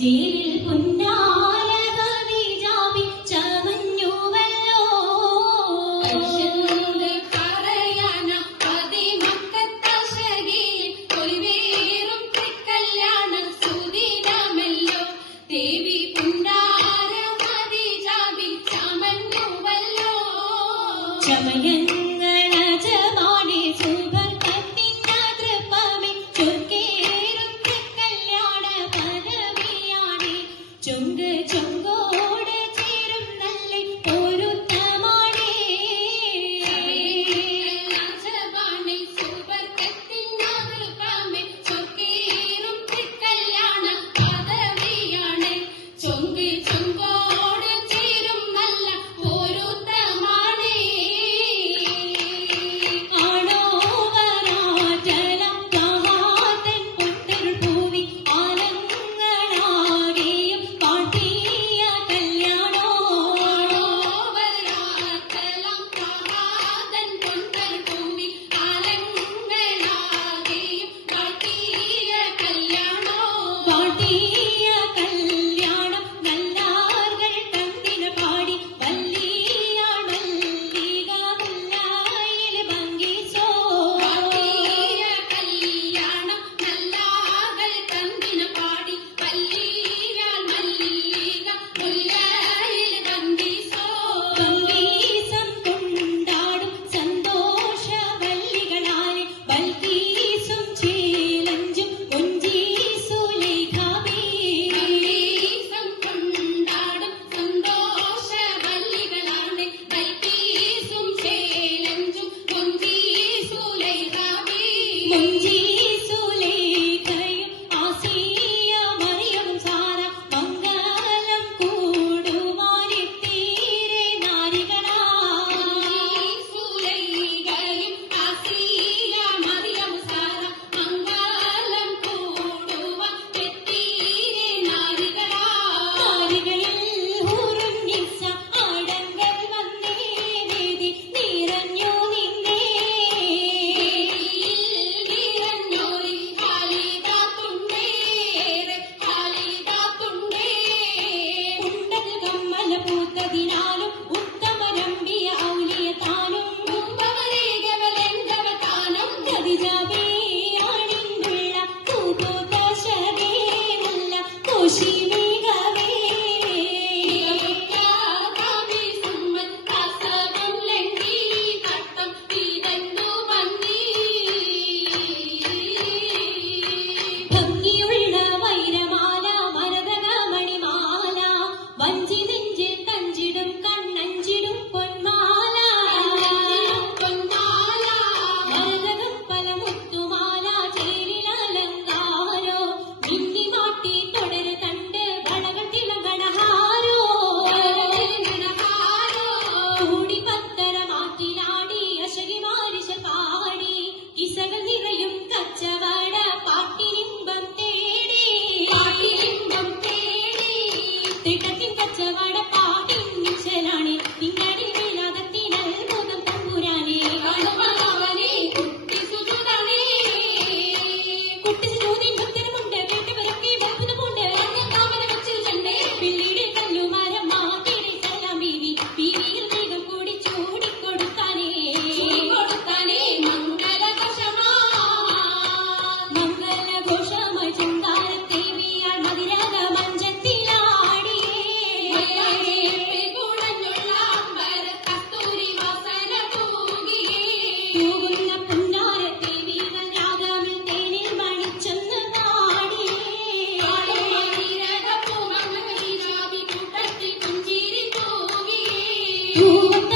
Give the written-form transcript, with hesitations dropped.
ചേരിൽ പുന്നാരകവി ജാബി ചമഞ്ഞുവല്ലോ പറയാന പതിമക്കത്തശകിൽ ഒളിവേറും കല്യാണ സുദിനമല്ലോ ദേവി പുന്നാരകവി ജാബി ചമഞ്ഞുവല്ലോ ചമയങ്ങളജമാണി സുവർഗത്തിനതൃപ്പമേ ചൊർക്കേറും കല്യാണ പദവിയാണി ചുങ്ക് ചുങ്കോട് ചേരും നല്ല പൊരുത്തമാണി രാജവാണി സുവർഗത്തിനതൃപ്പമേ ചൊർക്കേറും കല്യാണ പദവിയാണ് ചൊങ്ക് ചൊങ്കോട് ചേരും നല്ല പൊരുത്തമാണ് ആണോ വരാറ്റലം കഹാതൻ പൊട്ടരുൾ പൂവി ആലങ്ങളാകെയും കാട്ടിയ കല്യാണോ വരാത്തലം കഹാതൻ പൊട്ടൽ പൂവി ആലങ്ങളാകെയും കാട്ടിയ കല്യാണോ കാട്ടിയ കല്യാണം നല്ലാർകൾ കണ്ടിന് പാടി വല്ലിയാണല്ലീക മുല്ലായിൽ ഭംഗിസോ കാട്ടിയ കല്യാണം നല്ലാകൾ കണ്ടിന പാടി പല്ലിയാൽ മല്ലിക മുല്ലയിൽ വന്ദിസോ ഭംഗീസം കൊണ്ടാടും സന്തോഷവല്ലികളാലെ ബൽക്കീസും ചേലഞ്ചും കൊഞ്ചീസുലേഖാവേ വല്ലീസം കൊണ്ടാടും സന്തോഷവല്ലികളാണ് ബൽക്കീസും ചേലഞ്ചും കൊഞ്ചീസുലൈഹാബി മൊഞ്ചീസുലേഖയും ആസിയ മറിയവും സാര മംഗലം കൂടുവാനെത്തീരെ നാരികളാ സുലൈഖയും ആസിയ മറിയം സാര മംഗലം കൂടുവാൻ എത്തീരെ നാരികളാ നാരികളിൽ ഹൂറും നിസ്സ ആടങ്ങൾ വന്നേ വേദി നിറഞ്ഞു നിന്നേ നിറഞ്ഞോരി ഹാലിദാത്തുണ്ടേറെ ഹാലിദാത്തുണ്ടേ ഉണ്ടത് കമ്മല പൂത്തതിനാലും ഉത്തമരമ്പിയ ഔലിയത്താനും ഉത്തമരേഖവലെന്തവതാനം ഖദീജാവേ ആണിന്നുള്ള സുബോധശരേമല്ല കോശിമേഘവേ കാവി സുമ്മൻ കാസവം ലംഘി തട്ടം തീരണ്ടു വന്നി ഭംഗിയുള്ള വൈരമാല മരതക മണിമാല വഞ്ചി നെഞ്ചിൽ തഞ്ചിടും കണ്ണഞ്ചിടും പൊന്മാല പൊന്മാല മരതകം പല മുത്തുമാല ചേലിലലങ്കാരോ മിന്നി മാട്ടി തുടര് തണ്ട് വളകത്തിളം ഗണഹാരോ കൂടി പത്തര മാറ്റിലാടി അശകി മാരിശ പാടി കിസകൾ നിറയും കച്ചവട പാട്ടിനിമ്പം തേടി തിട്ടത്തിൻ കച്ചവട പാട്ടിൻ നിശ്ചലാണ് ഇങ്ങടി വിലാകത്തിനൽ മുഖം തമ്പുരാനെ കുട്ടിസിനൂതിൻ ഉത്തരമുണ്ട് കേട്ടവരൊക്കെ അത്ഭുതമുണ്ട് പിന്നീട് കല്ലുമരം മാറ്റിടെ കല്ലാം ബീവി ബീവിയിൽ വേഗം കൂടി ചൂടിക്കൊടുത്താനേ മംഗളഘോഷമായി ചുണ്ടാരത്തേവിയാൽ മതിരക തൂകുന്ന പുന്നാരത്തേവികൾ രാഗമിൽ തേനിൽ മണിച്ചൊന്ന് തൂകുന്ന